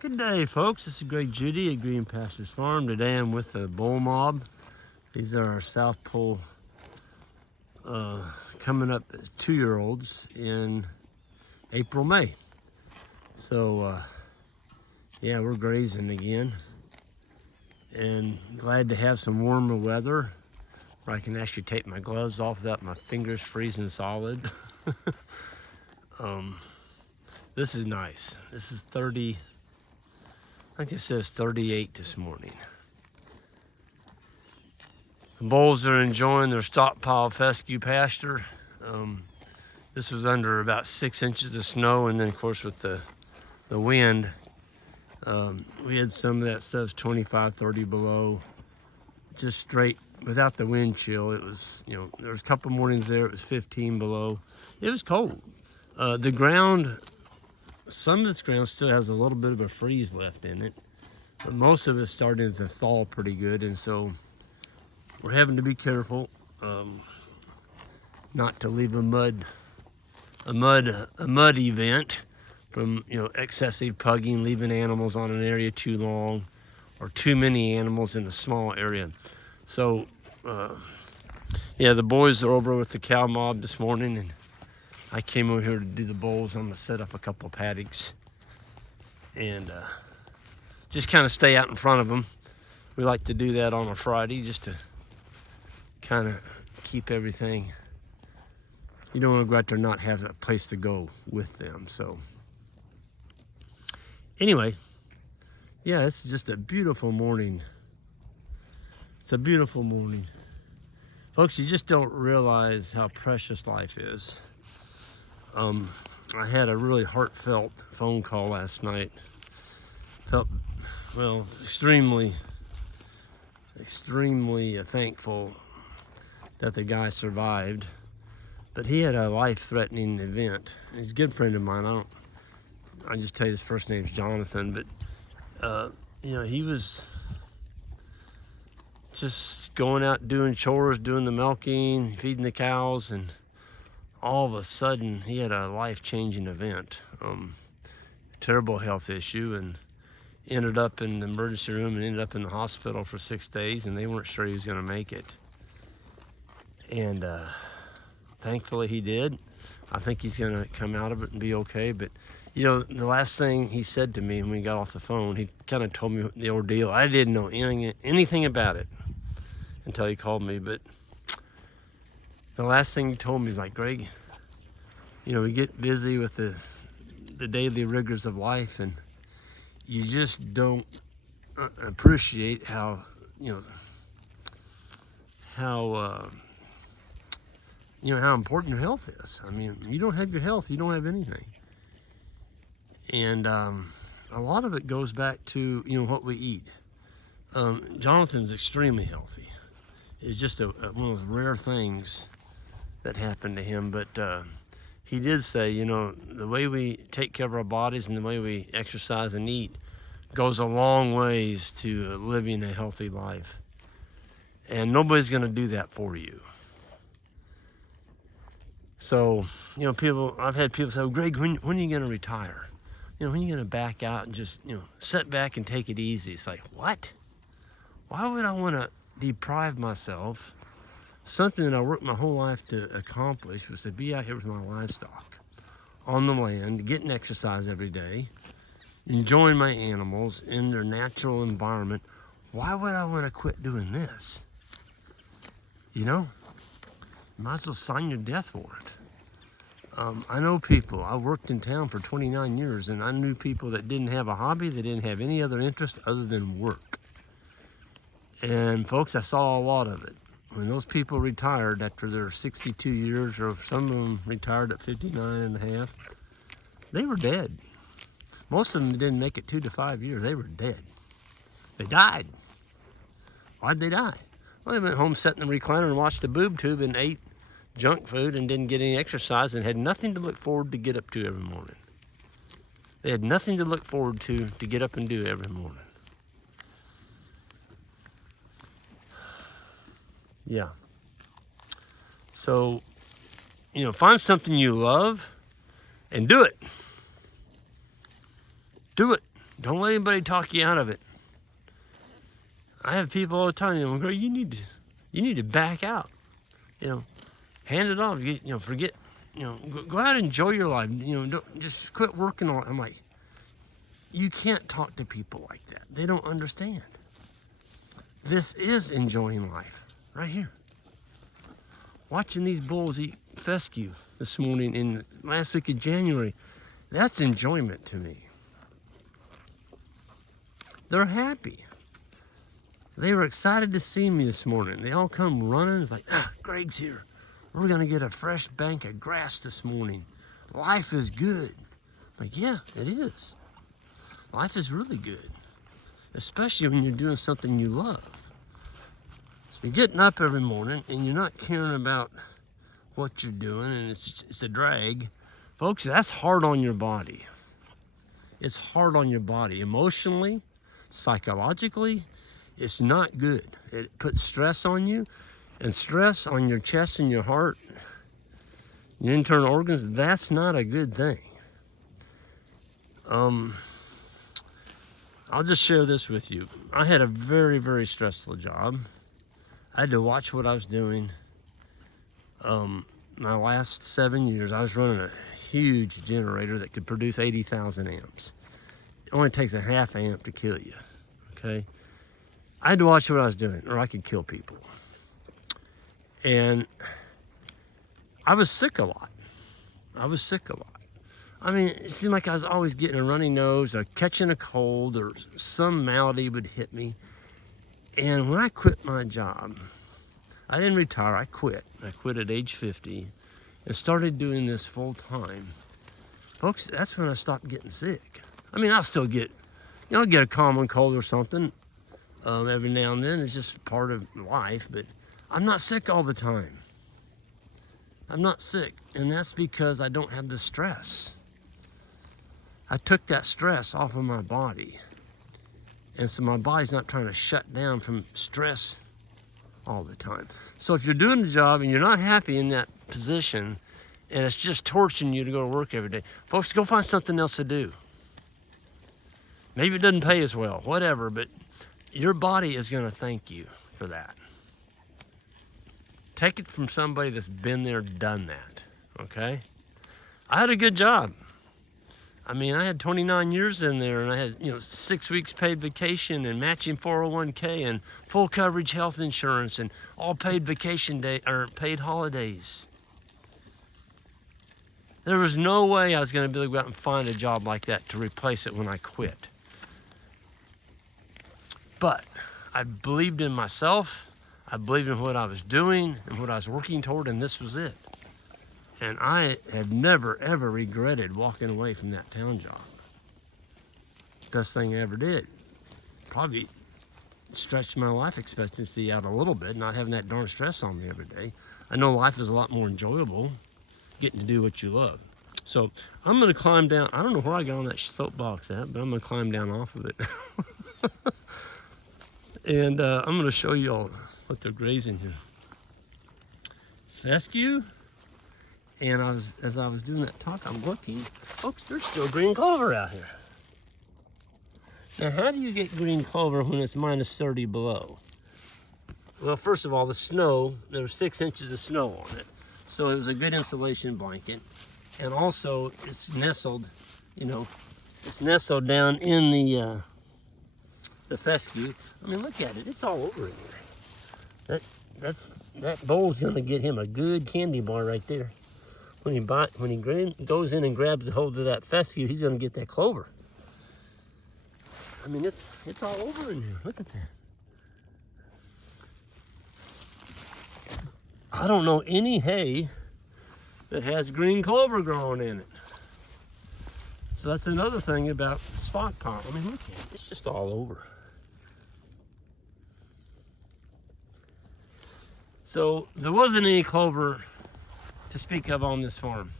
Good day, folks. This is Greg Judy at Green Pastures Farm. Today I'm with the bull mob. These are our South Pole coming up 2-year-olds in April, May. So, yeah, we're grazing again. And glad to have some warmer weather where I can actually take my gloves off without my fingers freezing solid. This is nice. This is 30. I think it says 38 this morning. The bulls are enjoying their stockpile fescue pasture. This was under about 6 inches of snow, and then of course with the wind, we had some of that stuff 25, 30 below, just straight without the wind chill. It was, there was a couple mornings there it was 15 below. It was cold. The ground, some of this ground still has a little bit of a freeze left in it, but most of it's starting to thaw pretty good, and so we're having to be careful not to leave a mud event from excessive pugging, leaving animals on an area too long, or too many animals in a small area. So yeah, the boys are over with the cow mob this morning, and I came over here to do the bulls. I'm gonna set up a couple of paddocks and just kind of stay out in front of them. We like to do that on a Friday just to kind of keep everything. You don't want to go out there and not have a place to go with them. So anyway, yeah, it's just a beautiful morning. It's a beautiful morning. Folks, you just don't realize how precious life is. I had a really heartfelt phone call last night. Felt, well, extremely thankful that the guy survived. But he had a life-threatening event. He's a good friend of mine. I just tell you his first name's Jonathan, but he was just going out doing chores, doing the milking, feeding the cows, and all of a sudden he had a life-changing event. Terrible health issue, and ended up in the emergency room and ended up in the hospital for 6 days, and they weren't sure he was going to make it. And thankfully he did. I think he's going to come out of it and be okay. But the last thing he said to me when we got off the phone, he kind of told me the ordeal. I didn't know anything about it until he called me. But the last thing he told me is like, Greg, we get busy with the daily rigors of life, and you just don't appreciate how important your health is. I mean, you don't have your health, you don't have anything. And a lot of it goes back to what we eat. Jonathan's extremely healthy. It's just one of those rare things that happened to him. But he did say, the way we take care of our bodies and the way we exercise and eat goes a long ways to living a healthy life. And nobody's going to do that for you. So, I've had people say, Greg, when are you going to retire? When are you going to back out and just, sit back and take it easy? It's like, what? Why would I want to deprive myself? Something that I worked my whole life to accomplish was to be out here with my livestock on the land, getting exercise every day, enjoying my animals in their natural environment. Why would I want to quit doing this? You might as well sign your death warrant. I know people. I worked in town for 29 years, and I knew people that didn't have a hobby, they didn't have any other interest other than work. And folks, I saw a lot of it. When those people retired after their 62 years, or some of them retired at 59 and a half, they were dead. Most of them didn't make it 2 to 5 years. They were dead. They died. Why'd they die? Well, they went home, sat in the recliner and watched the boob tube and ate junk food and didn't get any exercise and had nothing to look forward to get up to every morning. They had nothing to look forward to get up and do every morning. Yeah. So, find something you love and do it. Do it. Don't let anybody talk you out of it. I have people all the time, girl, you need to back out. Hand it off. Forget. Go out and enjoy your life. Don't just quit working on it. I'm like, you can't talk to people like that. They don't understand. This is enjoying life right here. Watching these bulls eat fescue this morning in last week of January, that's enjoyment to me. They're happy. They were excited to see me this morning. They all come running. It's like, Greg's here. We're gonna get a fresh bank of grass this morning. Life is good. I'm like, yeah, it is. Life is really good, especially when you're doing something you love. So you're getting up every morning and you're not caring about what you're doing, and it's a drag. Folks, that's hard on your body. It's hard on your body. Emotionally, psychologically, it's not good. It puts stress on you, and stress on your chest and your heart, your internal organs. That's not a good thing. I'll just share this with you. I had a very, very stressful job. I had to watch what I was doing. My last 7 years, I was running a huge generator that could produce 80,000 amps. It only takes a half amp to kill you, okay? I had to watch what I was doing, or I could kill people. And I was sick a lot. I mean, it seemed like I was always getting a runny nose or catching a cold, or some malady would hit me. And when I quit my job, I didn't retire, I quit. I quit at age 50 and started doing this full time. Folks, that's when I stopped getting sick. I mean, I'll still get, I'll get a common cold or something every now and then. It's just part of life, but I'm not sick all the time. I'm not sick, and that's because I don't have the stress. I took that stress off of my body, and so my body's not trying to shut down from stress all the time. So if you're doing a job and you're not happy in that position, and it's just torturing you to go to work every day, folks, go find something else to do. Maybe it doesn't pay as well, whatever, but your body is going to thank you for that. Take it from somebody that's been there, done that, okay? I had a good job. I mean, I had 29 years in there, and I had, 6 weeks paid vacation and matching 401k and full coverage health insurance and all paid vacation day or paid holidays. There was no way I was going to be able to go out and find a job like that to replace it when I quit. But I believed in myself. I believed in what I was doing and what I was working toward, and this was it. And I have never, ever regretted walking away from that town job. Best thing I ever did. Probably stretched my life expectancy out a little bit, not having that darn stress on me every day. I know life is a lot more enjoyable, getting to do what you love. So I'm gonna climb down. I don't know where I got on that soapbox at, but I'm gonna climb down off of it. And I'm gonna show you all what they're grazing here. It's fescue. And as I was doing that talk, I'm looking, folks, there's still green clover out here. Now, how do you get green clover when it's minus 30 below? Well, first of all, the snow, there was 6 inches of snow on it. So it was a good insulation blanket. And also, it's nestled, it's nestled down in the fescue. I mean, look at it, it's all over in there. That bowl's gonna get him a good candy bar right there. When he goes in and grabs a hold of that fescue, he's gonna get that clover. I mean, it's all over in here. Look at that. I don't know any hay that has green clover growing in it. So that's another thing about stockpile. I mean, look at it. It's just all over. So there wasn't any clover to speak of on this farm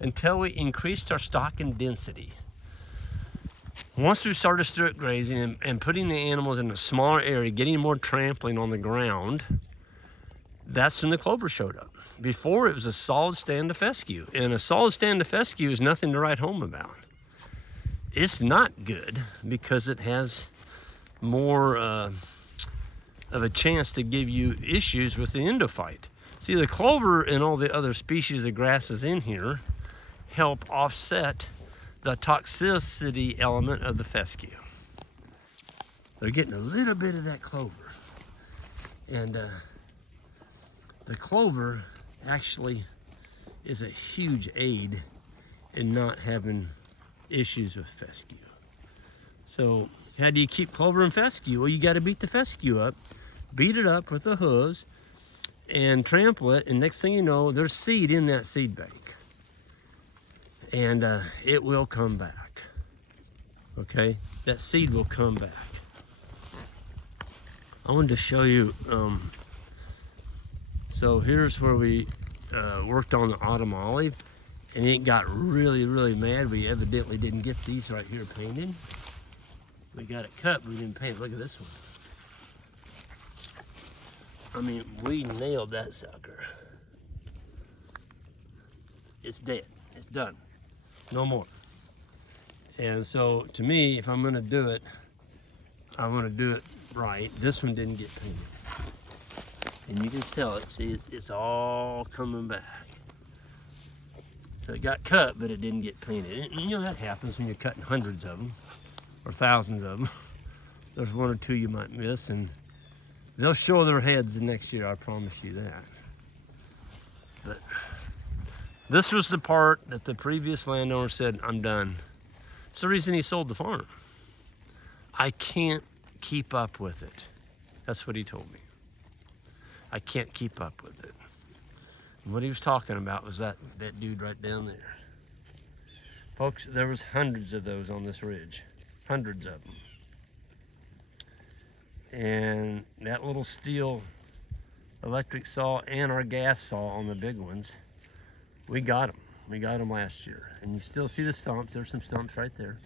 until we increased our stocking density. Once we started strip grazing and putting the animals in a smaller area, getting more trampling on the ground, that's when the clover showed up. Before, it was a solid stand of fescue, and a solid stand of fescue is nothing to write home about. it's not good because it has more of a chance to give you issues with the endophyte. See, the clover and all the other species of grasses in here help offset the toxicity element of the fescue. They're getting a little bit of that clover. And the clover actually is a huge aid in not having issues with fescue. So how do you keep clover and fescue? Well, you got to beat the fescue up, beat it up with the hooves, and trample it, and next thing you know, there's seed in that seed bank. And it will come back, okay? That seed will come back. I wanted to show you, so here's where we worked on the autumn olive, and it got really, really mad. We evidently didn't get these right here painted. We got it cut, but we didn't paint it. Look at this one. I mean, we nailed that sucker. It's dead, it's done, no more. And so to me, if I'm gonna do it, I wanna do it right. This one didn't get painted. And you can tell it, see, it's all coming back. So it got cut, but it didn't get painted. And you know that happens when you're cutting hundreds of them, or thousands of them. There's one or two you might miss, and they'll show their heads the next year, I promise you that. But this was the part that the previous landowner said, I'm done. It's the reason he sold the farm. I can't keep up with it. That's what he told me. I can't keep up with it. And what he was talking about was that dude right down there. Folks, there was hundreds of those on this ridge. Hundreds of them. And that little steel electric saw and our gas saw on the big ones, we got them. We got them last year. And you still see the stumps. There's some stumps right there.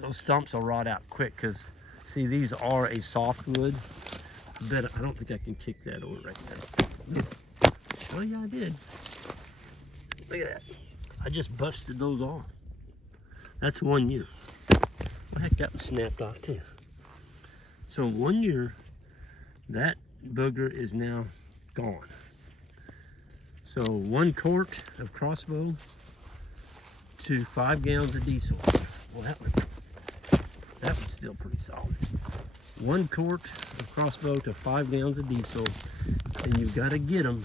Those stumps will rot out quick because, see, these are a softwood. But I don't think I can kick that over right now. Oh yeah, I did. Look at that. I just busted those off. That's 1 year. Well, heck, that one snapped off too. So in 1 year, that booger is now gone. So 1 quart of crossbow to 5 gallons of diesel. Well, that one's still pretty solid. 1 quart of crossbow to 5 gallons of diesel, and you've got to get them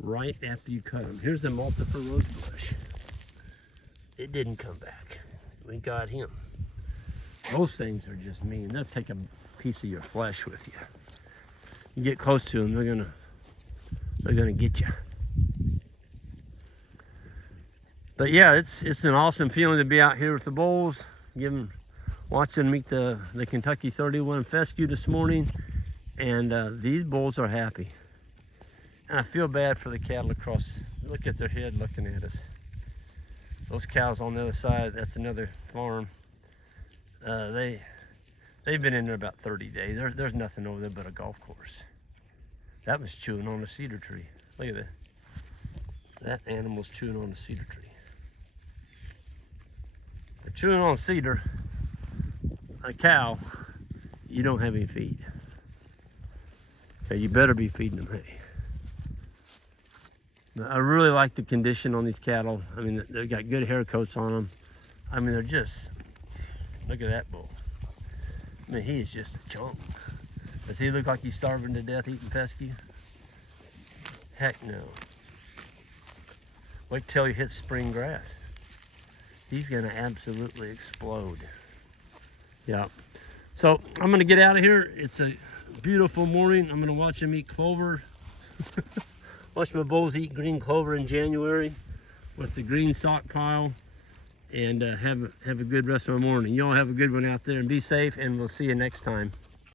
right after you cut them. Here's the multiple rose bush. It didn't come back. We got him. Those things are just mean. They'll take a piece of your flesh with you. You get close to them, they're gonna get you. But yeah, it's an awesome feeling to be out here with the bulls, watching them meet the Kentucky 31 fescue this morning, and these bulls are happy. And I feel bad for the cattle across. Look at their head looking at us. Those cows on the other side, that's another farm. They've been in there about 30 days. There's nothing over there but a golf course. That was chewing on a cedar tree. Look at that. That animal's chewing on a cedar tree. They're chewing on cedar. A cow, you don't have any feed. Okay, you better be feeding them hay. Now, I really like the condition on these cattle. I mean, they've got good hair coats on them. I mean, they're just, look at that bull. I mean, he is just a chunk. Does he look like he's starving to death eating fescue? Heck no. Wait till he hits spring grass. He's gonna absolutely explode. Yeah. So I'm gonna get out of here. It's a beautiful morning. I'm gonna watch them eat clover. Watch my bulls eat green clover in January with the green stockpile, and have a good rest of my morning. You all have a good one out there and be safe, and we'll see you next time.